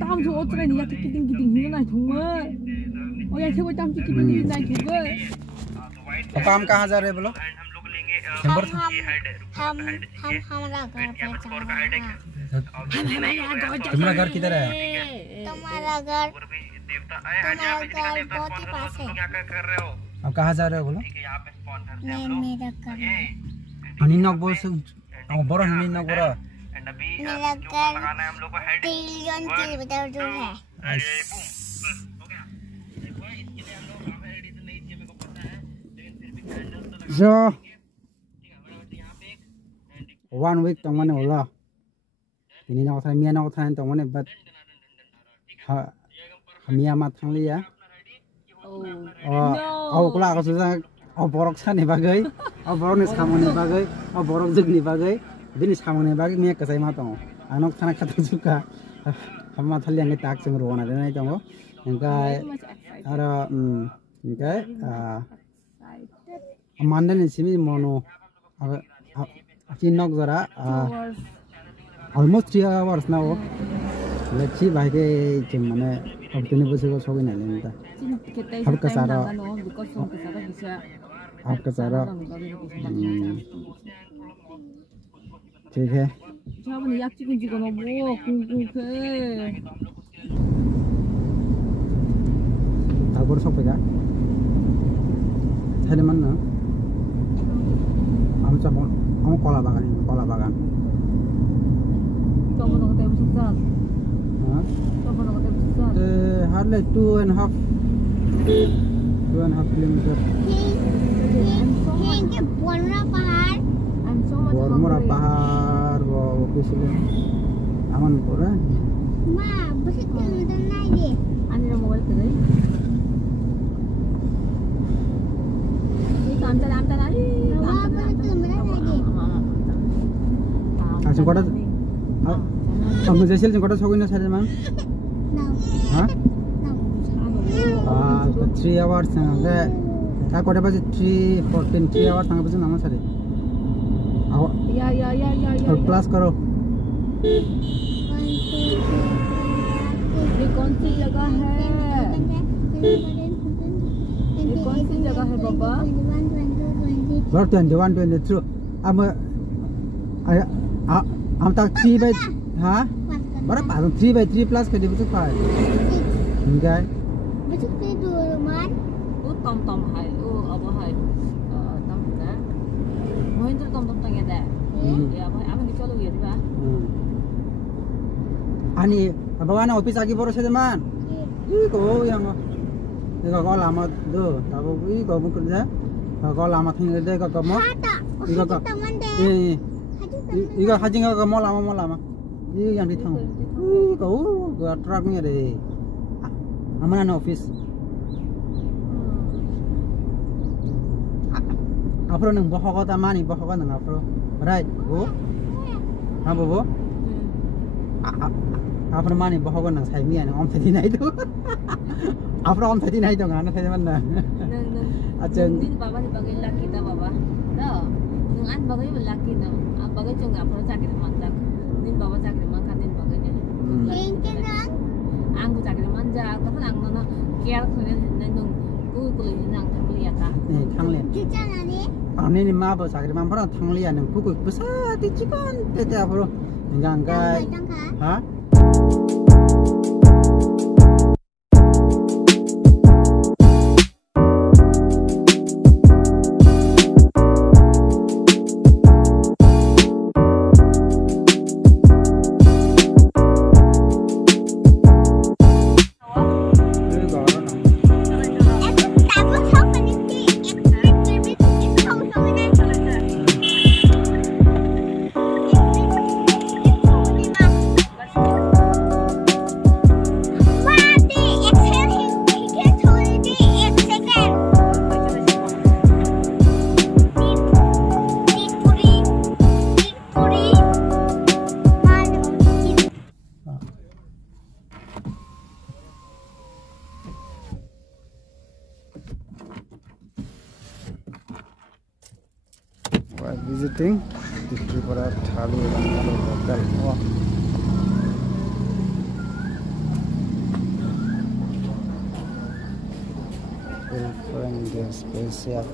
땀 저 어쩌라 니가 특히 딩기딩 हिँड्न 정말 यार से वो 땀 की कितनी दिन ठोकर काम कहाँ जा रहे बोलो हम हमारा घर पे तुम्हारा घर किधर है तुम्हारा घर बहुत ही पास है अब कहाँ जा रहे हो बोलो मैं मेरा घर अनिनक बोल से अब बड़ा अनिनक बड़ा मेरा घर ट्रिलियन किलोमीटर दूर है So 1 week tong mane ola ini na otha mia na otha tong mane but ha mia ma thangli ya oh kula ka susa oh borok sa ni bagai oh borok ni samon ni bagai oh borok jug ni bagai bini samon ni bagai mia ka sai ma tong anok thana khatang suka hamma thaliang ni tak chung rona de nai tong engkai ara engkai Mandan is mono. Almost 3 hours now. Let's see by the Chimane of the University of Sogan Island. Alcazara. Alcazara. Okay. Tabur Sopega. Mana? Kamu kola bagan. Kamu nak ketemu susah. Kamu nak ketemu susah. Hardly 2.5 kilometers. Ini Bormora Pahar. Bormora Pahar, officially. Aman pura. Ma, besar kilometer naik. Ani nak mobile kedai. Jengkota, kamu jasil jengkota soalnya saya mana? Hah? 3 hours sangat. Kau ada pas 3:14 3 hours sangat besar nama saya. Ya. Plus karo. ये कौन सी जगह है? ये कौन सी जगह है बाबा? 21, 22. I'm talking 3 by, huh? Berapa? 3 by 3 plus ke dia besar kan? Enggak. Besar ke dua rumah? Tom hai, apa hai? Tom dah. Mohon tu tom tanya dah. Ya, apa ni kalau ya, tiba. Ani, apa mana office lagi baru saja man? Kau yang, kau lama tu, tahu kau kerja? Kau lama tinggal deh kau mau? Iga hajing kau mau lama. Ini yang di tang. Kau truck ni ada. Aman office. Afro neng bawa kau tamani, bawa kau neng afro. Right, bu? Apa bu? Afro mani bawa kau neng saya mian, om tadi naik tu. Afro om tadi naik tu kan, saya mana? Aceng. Din baba ni bagai laki dah baba. Dah. Nungan bagai laki dah. Bagai cuma afro cakap manja. Din baba cakap manja, din bagai ni. Lingkaran. Angku cakap manja. Kau pun angku na care kau ni nung. Kau ni nang tangliat tak? Tangliat. Kita nani? Ani ni mabuk cakap mana pernah tangliat nung. Kau besar di cikon. Tete afro. Enggak enggak. Hah? By visiting the Tripura Thali Rangalo Hotel. Wow. Friend special.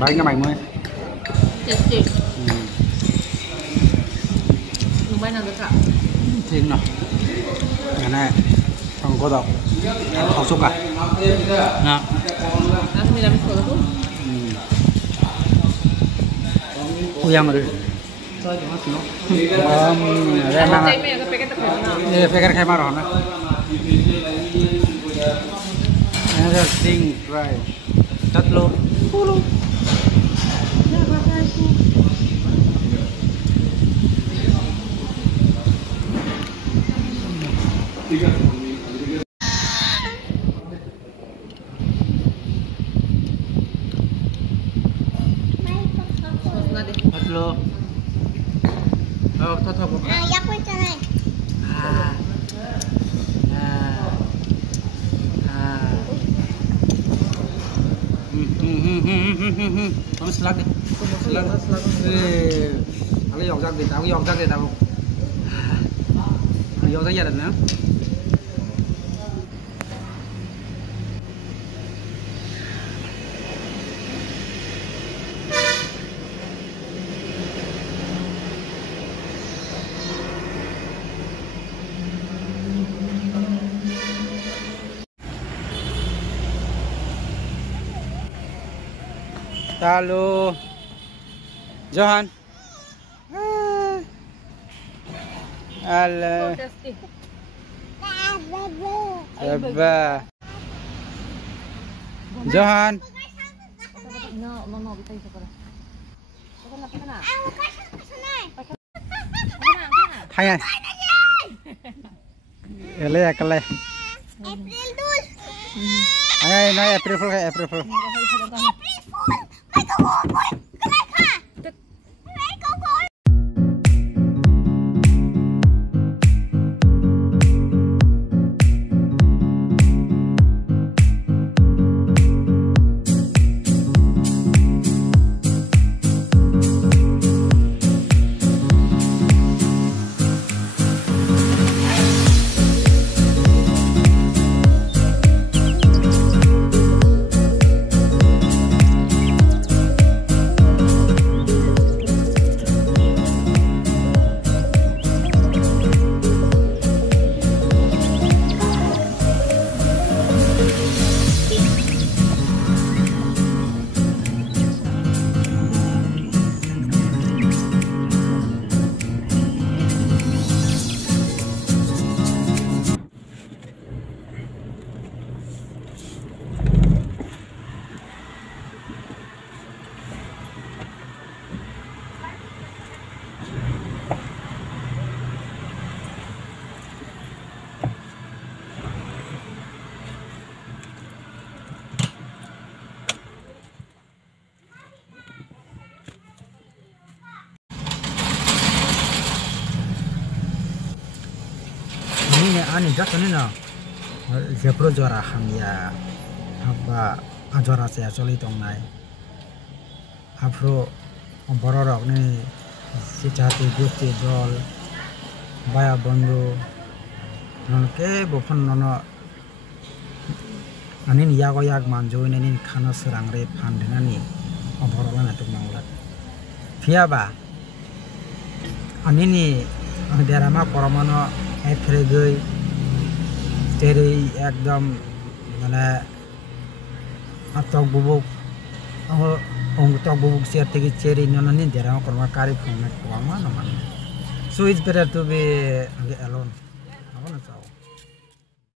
Baik nggak main? Tasty. Lumayan agak kak. Thiên nào. Cái này không có độc. Không xúc à? Nè. Langsung dinamis kalau tuh. Uyang rồi. Đây mang. Tempe agak pakai terkenal. Ini pakai kayak marah nah. Another thing fry. Chat lo. Halo. Oh, tatap. Ya pun canai. Kamu selak deh. Selak. Kalau yang sak deh, tahu yang sak deh tahu. Yang sak ada nih. Halo, Johan. Halo. Tasty. Eba. Johan. No, mama bisa isa pala. Pakai na. Hai. Ele ya kele. April dul. Ay, no, April Fool kayak April Fool. ani jato ni no jepro jora hamya haba jora se acholi tongnai afro bororok ni si jati guti dol baya bondhu nonke bofon nono anin yago yak manjoi nenin khana serangre phandenani borok na tuk manglat fiaba anini derama koromano efregei teri ekdom mane atok bubuk tok bubuk siar tegi ceri nonani derama korma kari phongna kwama naman so it's better to be alone. I wanna